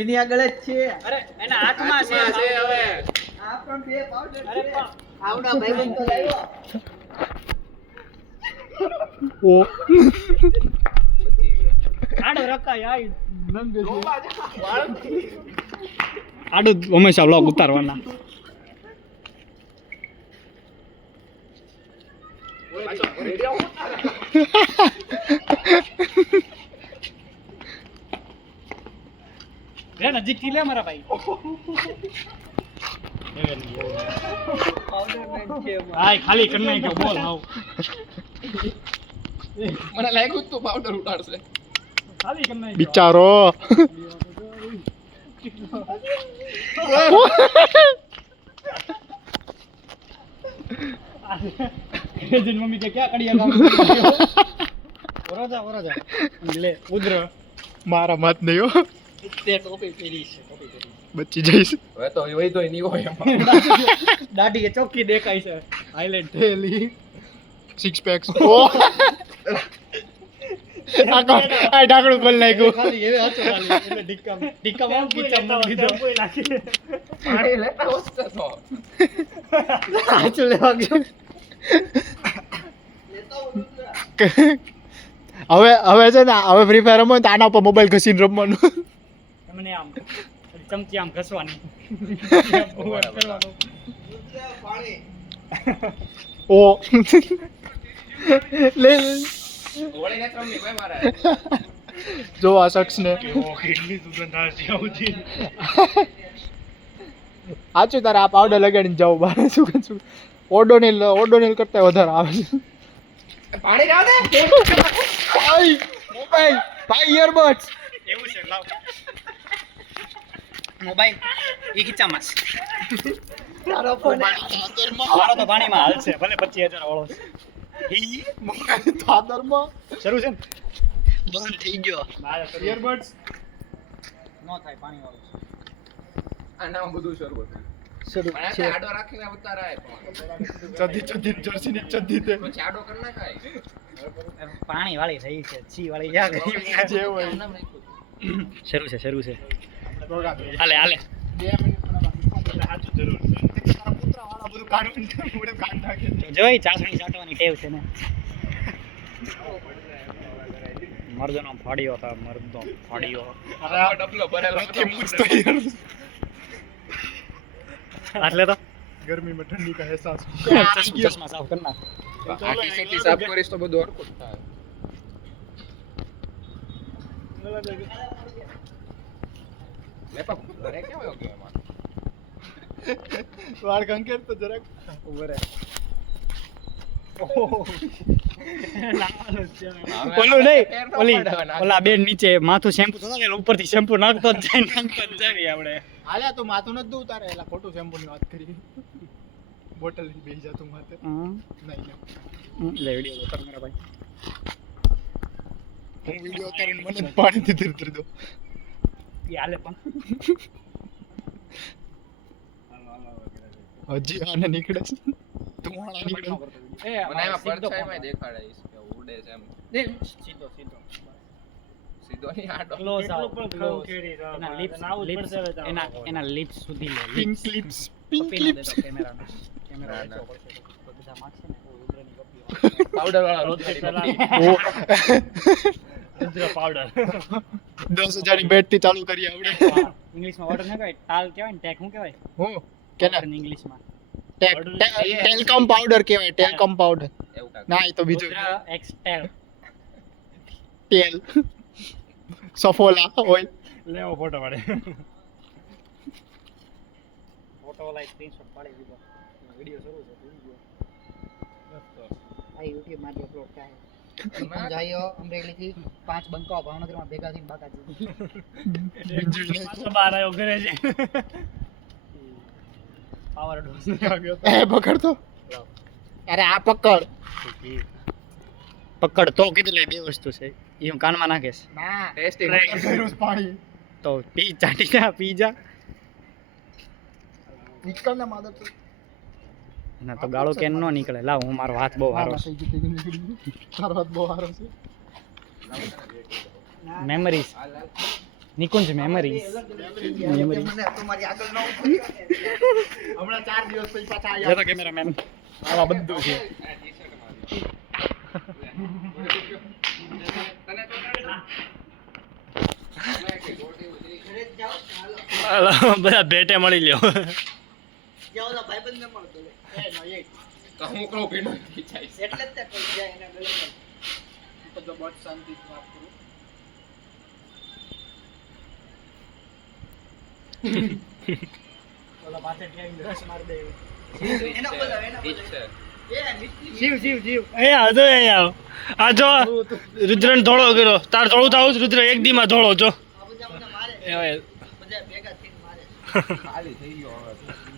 એની આગળ જ છે. અરે એના હાથમાં છે હવે. આ પણ બે પાવડર અરે છે. પણ આવડા ભાઈબંધ તો લાવ્યો. ઓ આડો રકાય આઈ નંગે છે. આડો હંમેશા વ્લોગ ઉતારવાના. રે નજીકથી લે મારા ભાઈ. પાવડર મેન છે એમાં. હાય ખાલી કરી નાખ્યો બોલ આવ. મને લાગ્યું તું પાવડર ઉડાડશે. ખાલી કરી નાખ્યો. બિચારો જીન મમ્મી કે ક્યાં કડિયા કામ વરાજા લે ઉધર મારા મત નહીં હો, તે ટોપી પહેરી છે ટોપી પહેરી બચી જઈશ. હવે તો એ તો નહીં હોય એમાં. દાઢી એ ચોખ્ખી દેખાય છે હાઈલાઇટ થયેલી. Six pax. ઓ આ ઢાંકણું ખોલી નાખ્યું. ખાલી હવે હાચો ખાલી એટલે ઢીક્કા માં કીચા માં દીધો પાણી લેતા હોસ્તે તો. હાચો લેવા ગયો. હવે છે ને હવે ફ્રી ફાયર રમો તો આના ઉપર મોબાઈલ ઘસીને રમવાનું. મને આમ ચમચી આમ ઘસવાની પાણી. ઓ લે હોળી ને રમવી કોઈ મારે. જો આ શખ્સ ને કેટલી સુગંધ આવે છે આવતી. સાચું તારે આ પાવડર લગાડીને જાવ બહાર. શું ઓડોનિલ કરતા વધારે આવે છે. પાણી રાવ દે. ભાઈ મોબાઈલ ભાઈ ઇયરબડ્સ એવું છે લાવ મોબાઈલ એ ખીચામાં છે. તારો ફોન મારો તો પાણીમાં હાલશે ભલે 25,000 વાળો છે. દાદરમાં શરૂ છે ને બંધ થઈ ગયો. ઇયરબડ્સ નો થાય પાણી વાળો. આનામાં બધું શરૂ હતું. શરૂ મને છે. આડો રાખીને ઉતારાય પણ. ચધી જર્સી ની ચધી તે પછી આડો કરી નાખાય. પાણી વાળી થઈ છે છી વાળી જા ગઈ જે હોય. આમ નામ રાખ્યું. શરૂ છે હાલે હાલે સાચું જરૂર છે. તારા પુત્રા વાળા બધું કાઢું કાઢ નાખે. જોઈ ચાસણી ચાટવાની ટેવ છે ને મરદનો ફાડ્યો હતા મરદનો ફાડ્યો આખો ડબલો ભરેલો હતો. એટલે તો गर्मी में ठंडी का एहसास ચશ્મા સાફ કરી નાખ. આખી સીટી સાફ કરીશ તો બધું હરખું જ થાય. મેં પણ ઘરે કેમ આવ્યો કે એમાં? વાળ કંકેર તો જરાક ઉભો રહે. હવે ઓલું નહીં પેર તો ઓલી પડે હવે નાખી. ઓલા બેન નીચે માથું શેમ્પુ થતો ને ઉપરથી શેમ્પુ નાખતો જ જાય આપણે. હાલ્યા તું માથું નથી દઉં તારે એલા ખોટું શેમ્પુ ની વાત કરી. બોટલ ની બેસી જા તું માથે નહીં લે વિડિયો ઉતાર મારા ભાઈ. હું વિડિયો ઉતારીને મને પાણી થી ધીરે દો. એ હાલે પણ હજી આને નીકળે છે ધુમાડા નીકળે. એ મને એમાં પરછાઈમાં દેખાડે કે ઉડે છે એમ. સીધો સીધો નહીં આડો. ક્લોઝ આઉટ એના lips એના lips સુધી લે pink clips pink clips. Camera ના, ના. બધા માગશે ને ઉધરાની કપી પાવડર વાળા ઓ પાવડર 10,000 ની બેટ થી ચાલુ કરી આવડે. ઇંગ્લિશમાં વોટર ના કહેવાય ટાલ કહેવાય ને ટેક શું કહેવાય હું કેના ઇંગ્લિશમાં ટેલકમ પાવડર કહેવાય. ટેલકમ પાવડર એવું કાંઈક. ના એ તો બીજું ઉધરા એક્સ ટેલ તેલ સફોલા ઓઇલ. લેવો ફોટો પાડે ફોટો લાઈક સ્ક્રીનશોટ પાડી દીધો વિડિયો શરૂ છે આ YouTube માં અપલોડ થાય. સમજાયો અમરેલી થી 5 બંકાઓ ભાવનગર માં ભેગા થઈને બાકાજી. પાછો બહાર આવ્યો ઘરે છે પાવર ડોઝ એ પકડ તો. અરે આ પકડ પકડ તો કીધું લે બે વસ્તુ છે એ હું કાનમાં નાખીશ ના ટેસ્ટી પાણી તો પી ચાટી જા પી જા નીકળ ને માદર તો ના તો ગાળો કેન નો નીકળે. લાવ હું મારો હાથ બહુ હારો છે. તારો હાથ બહુ સારો છે. Memories Nikunj memories. હમણાં 4 દિવસ પછી પાછા આવ્યા. કેમેરામેન આવા બધું છે. બધા ભેટે મળી લ્યો. તો હું કહું ભીડો ખીચાય છે. તો બહુ શાંતિથી વાત કરું. ઓલા પાછળ ક્યાંય રસ મારી દે. જીવ અહીંયા હતો અહીંયા આ જો રુદ્રને ધોળો કર્યો. તાર ધોળું થાવ રુદ્ર એક દીમાં ધોળો જો. ખાલી થઈ ગયો હવે.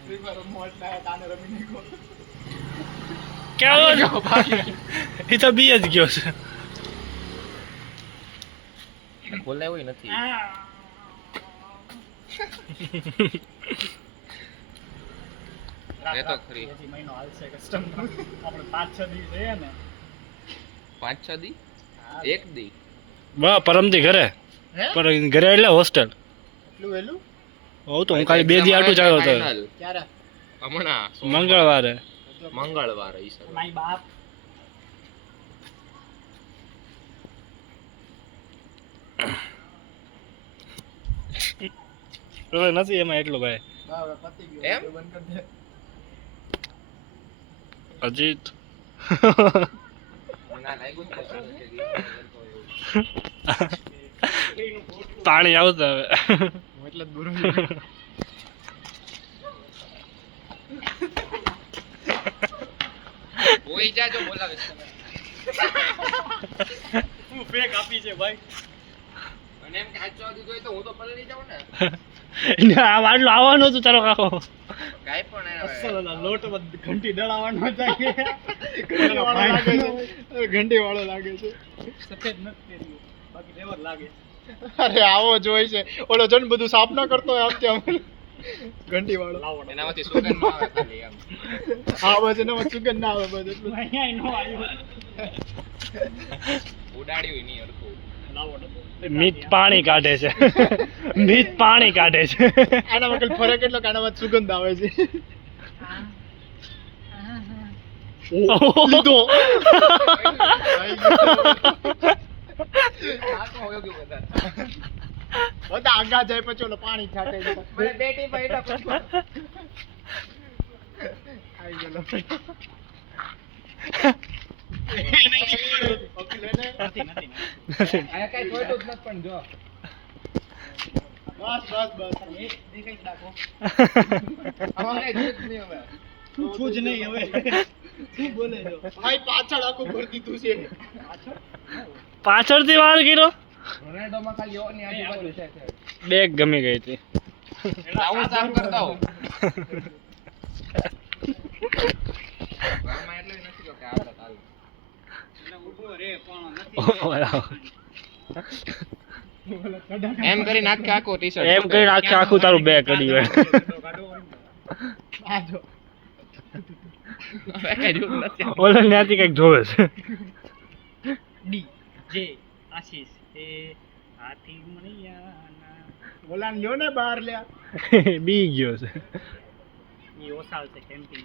ફ્રી ફાયર મોડ ના તાને રમી નીકો. ક્યાં એ તો બી જ ગયો છે. બોલાવ્યો નથી. એ તો ખરી. મહિનો હાલશે કસ્ટમ આપણે 5-6 દિવસ છે ને 5-6 દી એક દી વાહ પરમથી ઘરે પણ ઘરે એટલે હોસ્ટેલ. એટલું વહેલું? હોવ તો હું ખાલી 2 દી આટું જ આવ્યો હતો. ક્યારે? હમણાં મંગળવારે. મંગળવારે ઈ સર. માય બાપ હવે નથી એમાં એટલું ભાઈ. હા હવે પતી ગયું. એમ? બંધ કરી દે. અજીત મને લાગ્યું પાણી આવતા હવે. હું એટલે જ દૂર કોઈ જાજો બોલાવે છે. હું ફેક આપી છે ભાઈ. અને એમ કે આજ ચોથી જોઈ તો હું તો પલળી જાઉં ને. આ વાટલો આવવાનો હતો તારો કાકો. કાઈ પણ અસલ લોટ ઘંટી દળાવવાનો જાય. ઘંટી વાળો લાગે છે. સફેદ નથી પહેર્યું બાકી રેવર લાગે. અરે આવો જ હોય છે. ઓલો જન બધું સાફ ન કરતો હોય આમ ત્યાં ઘંટી વાળો એનામાંથી સુગંધ ન આવે ખાલી એમ. આવે છે ને સુગંધ ના આવે બસ એટલું. અહીંયા નો આવ્યો ઉડાડ્યું નહીં હરખું. મીઠ પાણી કાઢે છે. મીઠ પાણી કાઢે છે. આનામાં કઈ ફરક એટલો કે આનામાં સુગંધ આવે છે. લીધો. આ તો હોય ગયું બધા. બધા આગા જાય પછી ઓલો પાણી છાંટે છે. મને બે ટીમ પાઈડા કરતો. આવી ગયો. ઓકે લેને. નથી આયા કાઈ જોઈતું જ નથી પણ જો. બસ એક દેખાઈ રાખો આમાં કાઈ જોઈતું જ નહીં હવે. છું જ નહીં હવે શું બોલે જો ભાઈ પાછળ આખું ભરી દીધું છે. પાછળથી વાર કર્યો. રોનાલ્ડોમાં ખાલી ઓની આજુબાજુ છે. બેગ ગમી ગઈ હતી. આવું સાફ કરતા હો. આમાં એટલે નથી કે આ હાલ. એટલે ઊભો રે પણ નથી એમ કરીને આખે આખો ટી-શર્ટ એમ કહીને આખું તારું બેગ કઢી હોય. આ જો. હવે કાઈ જોયું નથી. ઓલે ત્યાંથી કંઈક જોવે છે. ડી જે આશીષ એ હાથી મણિયાના ઓલાને લ્યો ને બહાર લ્યા. બી ગયો છે. ઈ ઓસાલ છે કેમ્પિંગ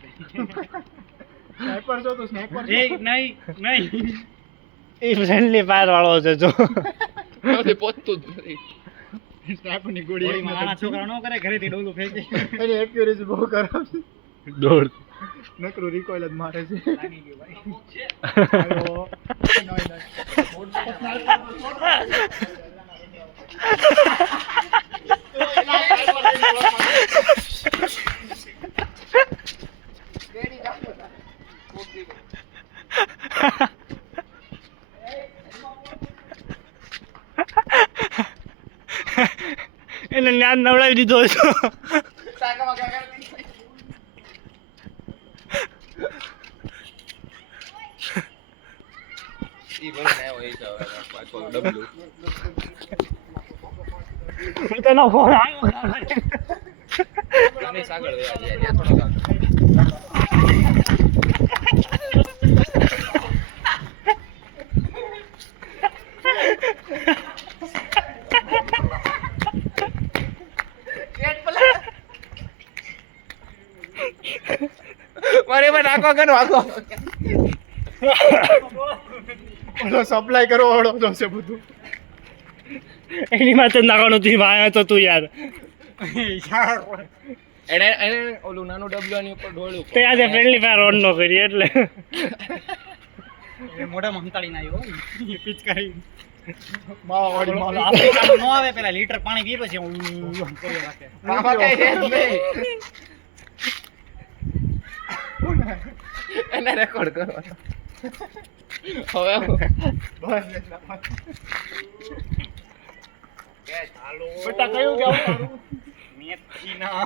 સ્નાઈપર છો તો સ્નાઈપર એ નહીં એ ફ્રેન્ડલી ફાયર વાળો છે જો. હવે પોતું જ નથી. સ્નાઈપર ની ગોળી ગોળી મારા છોકરા નો કરે ઘરેથી ડોલું ફેંકે એની એક્યુરેસી બહુ ખરાબ છે. દોડ. નકરું રિકોઇલ જ મારે છે. લાગી ગયું ભાઈ હાલો. એને જ્ઞાન નવડાવી દીધો હતો. ઈ બને ના હોય તો હવે પાછો ડબલું. તેનો ફોન આવ્યો. અને સાગર વેવા જાય ત્યાં થોડો વગર વાગો ઓલો સપ્લાય કરો ઓળો જોશે બધું. એની માથે જ નાખવાનું તું વાયો તો તું યાર એને એને ઓલું નાનું ડબલું ની ઉપર ઢોળ્યું તે આજે ફ્રેન્ડલી ફાયર ઓન નો કરી એટલે મોઢામાં હંતાડીને આવ્યો પિચકારી માવા વાળી માવા. આપણે કામ ન આવે પેલા લીટર પાણી પી પછી હું કરી રાખે મામા કઈ છે જ નહીં એને રેકોર્ડ કરો હવે બસ એટલા માટે. બેટા કયું કે મેથીના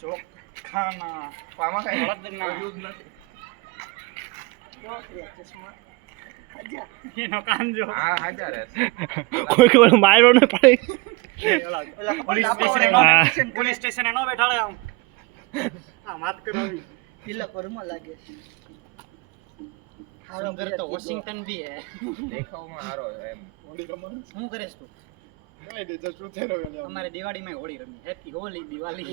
ચોખાના મામા કઈ હળદરના યુઝ નથી એનો કાંજો હા હાજર રહેશે કોઈ ખબર માર્યો ને પડી પોલીસ સ્ટેશને હા. પોલીસ સ્ટેશને નો બેઠાડે આમ આ વાત કરાવી કિલ્લા પરમાં લાગે છે. સુંદર તો વોશિંગ્ટન બી હે દેખાવમાં હારો એમ હોળી રમવાનું. શું કરેસ તું કાંઈ નહીં, just ઉતેરો એટલે આમ. અમારે દિવાળીમાં હોળી રમી હેપી હોલી દિવાળી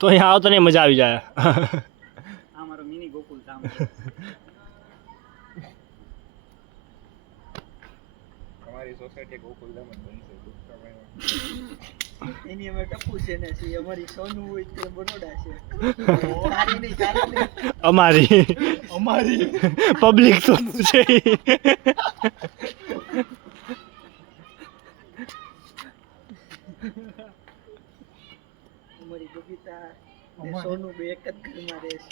તો અહીંયા આવો તો નહીં મજા આવી જાય આ મારો મિની ગોકુલ ધામ અમારી સોસાયટી ગોકુલ ધામ જ બનશે દુષ્કાળમાં. એની અમે ટપુ છે ને છે અમારી સોનું હોય તો બરોડા છે. સારી નહીં, સારી નહીં. અમારી અમારી પબ્લિક તો છે અમારી બબીતા ને સોનું બે એક જ ઘરમાં રહે છે.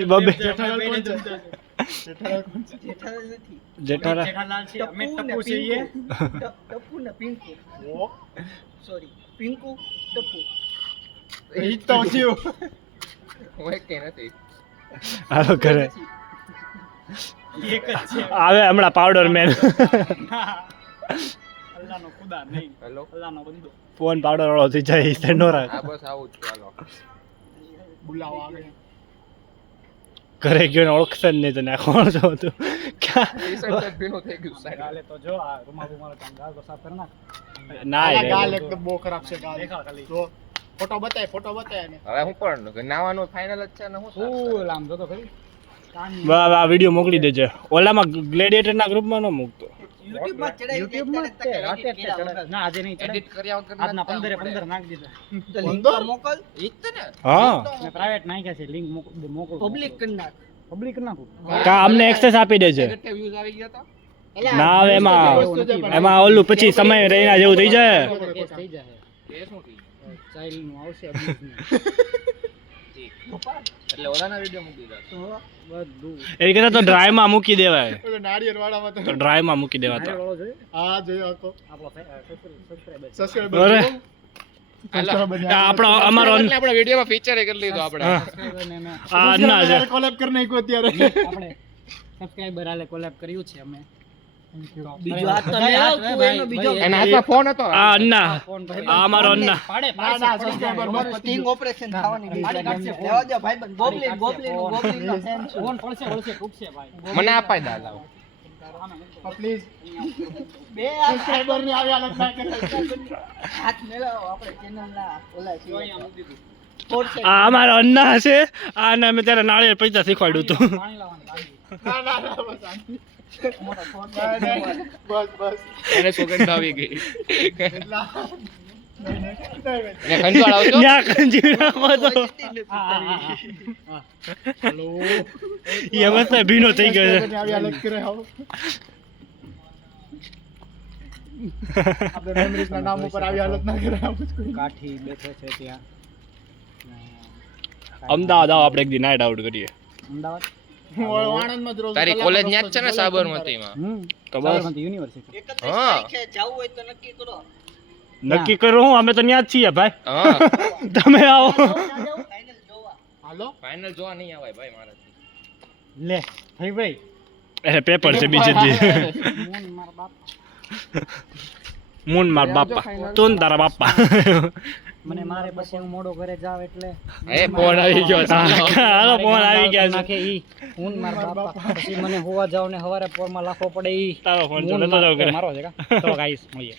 એ બબે જેઠાલાલ કોણ છે? જેઠાલાલ કોણ છે? જેઠાલાલ નથી. જેઠારા જેઠાલાલ છે અમે ટપુ ને ટપુ છીએ પિંકુ. ટપુ ને પિંકુ. ઓ, સોરી, પિંકુ ટપુ. ઈ તો થયું. હું એક કે નથી હાલો ઘરે એક જ છે આવે હમણાં પાવડર મેન અલ્લાહનો ખુદા નહીં હેલો અલ્લાહનો બંદો ફોન પાવડર વાળો થઈ જાય સેન્ડો રાખ હા બસ આવું જ ચાલો બોલાવો આવે. ઘરે ગયો ને ઓળખશે જ નહીં તને આ કોણ છો તું ક્યાં ટી-શર્ટ જ ભીનું થઈ ગયું સાહેબ ગાલે તો જો આ રૂમાલ રૂમાલ કામ ગાલ તો સાફ કરી નાખ ના આલા રે. ગાલ એકદમ બહુ ખરાબ છે ગાલ. દેખાડ ખાલી જો ફોટો બતાય ને. હવે હું પણ નાવાનું ફાઇનલ જ છે ને હું ફૂલ આમ જો તો ખરી કાન વાહ વાહ વિડીયો મોકલી દેજે ઓલામાં ગ્લેડિએટર ના ગ્રુપમાં ન મૂકતો YouTube માં ચડાવી YouTube માં જ તે રાતે જ તે ચડાવે. ના આજે નહીં ચડાવે. એડિટ કર્યા વગર આજના 15 નાખી દીધા તો link તો મોકલ. ઈ જ ને હા મેં પ્રાઇવેટ નાખ્યા છે લિંક મોકલ પબ્લિક કરી નાખ. પબ્લિક નાખું કા અમને એક્સેસ આપી દેજે નેગેટિવ વ્યૂઝ આવી ગયા હતા એલા, ના હવે એમાં ઓલું પછી સમય રહીના જેવું થઈ જાય કેસ થઈ જાય એ શું થઈ ગયું ચાઇલ્ડ નું આવશે abuse નું. એટલે ઓલાના વિડિયો મૂકી દીધા તો બધું એ કરતા તો ડ્રાઈવમાં મૂકી દેવાય ઓલો નાળિયેર વાળામાં તો તો ડ્રાઈવમાં મૂકી દેવાતા મારે વાળો જોઈએ હા જોયો આખો આપણો સબસ્ક્રાઇબર સબસ્ક્રાઇબર અરે. સબસ્ક્રાઇબર આપણો અમારો એટલે આપણે વિડિયોમાં ફીચર કરી લીધો આપણે સબસ્ક્રાઇબર ને મેં આ અન્ના છે કોલેબ કરી નાખ્યો અત્યારે આપણે સબસ્ક્રાઇબર આલે કોલેબ કર્યું છે અમે બીજો હાથ તો લઈ આવ, તું એનો બીજો એના હાથમાં ફોન હતો આ અન્ના ફોન ભાઈ આ અમારો અન્ના પાડે ના ના સબસ્ક્રાઇબર અમારું sting operation થવાની ગઈ છે. પાડી કાઢશે ફોન. લેવા દો ભાઈબંધ. ગોબલિન નો fan છું. ફોન પડશે તૂટશે ભાઈ મને અપાઈ દા લાવ પ્લીઝ બે હાથ સબસ્ક્રાઇબર ની આવી હાલત ના કરે હાથ મેળવો આપણે channel ના ઓલા છે. જો અહીંયા મૂકી દીધું Force આ અમારો અન્ના છે આ ને અમે ત્યારે નાળિયેર પૈસા શીખવાડ્યું હતું પાણી લાવવાનું બાકી. ના ના ના બસ શાંતિ. મોટો force ના, ના, બસ બસ એને સુગંધ આવી ગઈ એટલા નહીં, નહીં, નહીં. ને ખંજવાળ આવજો ન્યા કંજી નાખો તો હા. હેલો એ મસ્ત ભીનો થઈ ગયો છે સબસ્ક્રાઇબર ની આવી હાલત કરે આવો આપણે મેમરીઝ ના નામ ઉપર આવી હાલત ના કરે આવું જ કોઈ. કાઠી બેઠો છે ત્યાં અમદાવાદ આવો આપણે એક દી નાઇટ આઉટ કરીએ અમદાવાદ હું આણંદમાં જ રહું છું. તારી કલાકનો કોલેજ ન્યા જ રસ્તો છે ને સાબરમતીમાં તો બસ સાબરમતી યુનિવર્સિટી 31 હા. તારીખે જાવું હોય તો નક્કી કરો. નક્કી કરું હું અમે તો ન્યા જ છીએ ભાઈ હા તમે આવો Final જોવા. હાલો ફાઇનલ જોવા નહીં આવાય ભાઈ મારાથી લે ભાઈ ભાઈ એ પેપર છે બીજે દી મોન મારા બાપ મૂન માર બાપા તું ને તારા બાપા મને મારે પછી હું મોડો ઘરે જાવ એટલે એ ફોન આવી ગયો હાલો ફોન આવી ગયા છે નાખે ઈ હું ને મારા બાપા પછી મને હોવા જાવ ને હવારે પોરમાં લાખો પડે ઈ તારો ફોન મૂન જોડે તો જાવ મારો કરે મારો છે કા તો ગાઈસ મળીએ